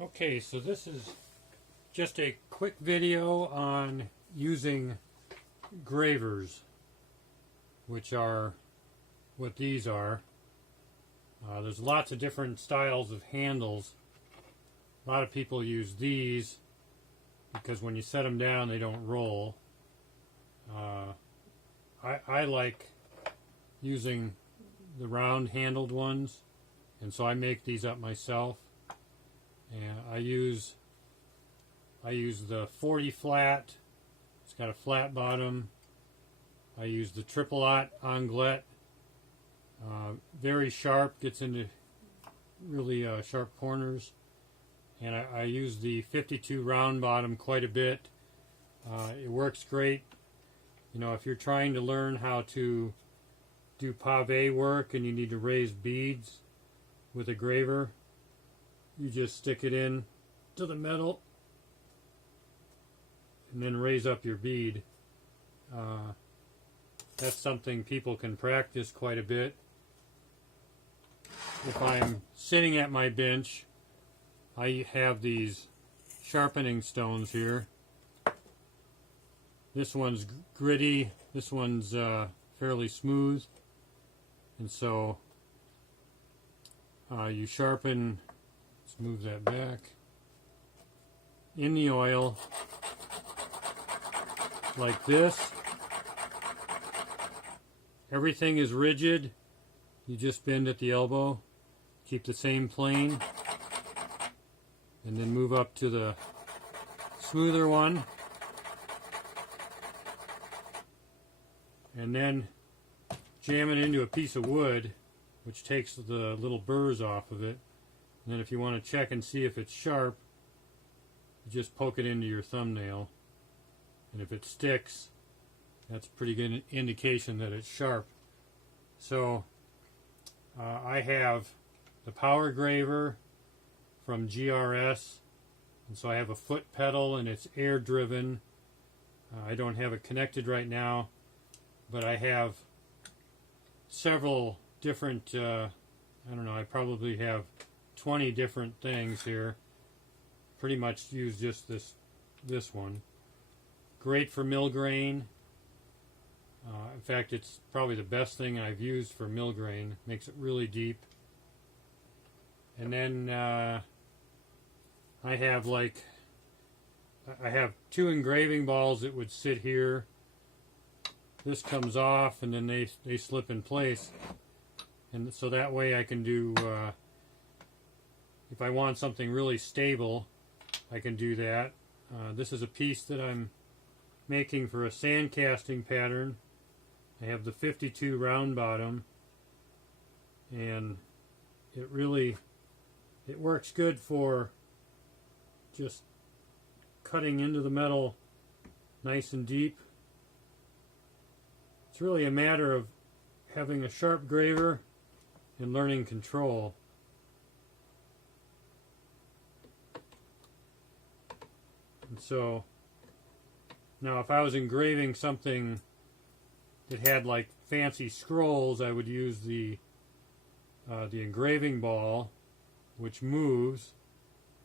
Okay, so this is just a quick video on using gravers, which are what these are. There's lots of different styles of handles. A lot of people use these because when you set them down they don't roll. I like using the round handled ones, and so I make these up myself. And I use the 40 flat. It's got a flat bottom. I use the triple-aught anglette. Very sharp, gets into really sharp corners. And I use the 52 round bottom quite a bit. It works great. You know, if you're trying to learn how to do pave work and you need to raise beads with a graver, you just stick it in to the metal and then raise up your bead. That's something people can practice quite a bit. If I'm sitting at my bench, I have these sharpening stones here. This one's gritty, this one's fairly smooth, and so you sharpen. Let's move that back. In the oil, like this. Everything is rigid. You just bend at the elbow. Keep the same plane. And then move up to the smoother one. And then jam it into a piece of wood, which takes the little burrs off of it. And then if you want to check and see if it's sharp, you just poke it into your thumbnail. And if it sticks, that's a pretty good indication that it's sharp. So I have the power graver from GRS, and so I have a foot pedal and it's air driven. I don't have it connected right now, but I have several different, I don't know, I probably have 20 different things here. Pretty much use just this one. Great for mill grain. In fact, it's probably the best thing I've used for mill grain. Makes it really deep. And then I have two engraving balls that would sit here. This comes off and then they slip in place. And so that way I can do, if I want something really stable, I can do that. This is a piece that I'm making for a sand casting pattern. I have the 52 round bottom, and it works good for just cutting into the metal nice and deep. It's really a matter of having a sharp graver and learning control. And so now if I was engraving something that had like fancy scrolls, I would use the engraving ball, which moves,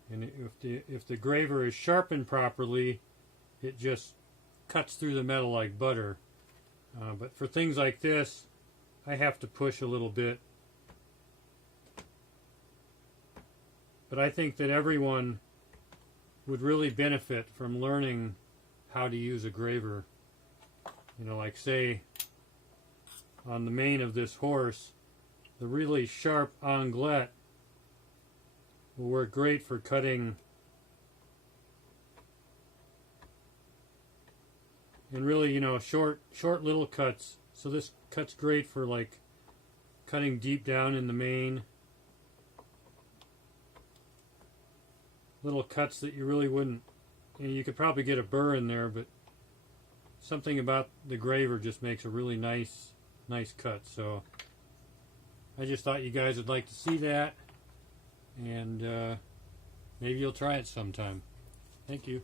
and if the graver is sharpened properly, it just cuts through the metal like butter. But for things like this, I have to push a little bit. But I think that everyone would really benefit from learning how to use a graver. You know, like say on the mane of this horse, the really sharp anglette will work great for cutting, and really, you know, short little cuts. So this cuts great for like cutting deep down in the mane. Little cuts that you really wouldn't, you know, you could probably get a burr in there, but something about the graver just makes a really nice cut. So I just thought you guys would like to see that, and maybe you'll try it sometime. Thank you.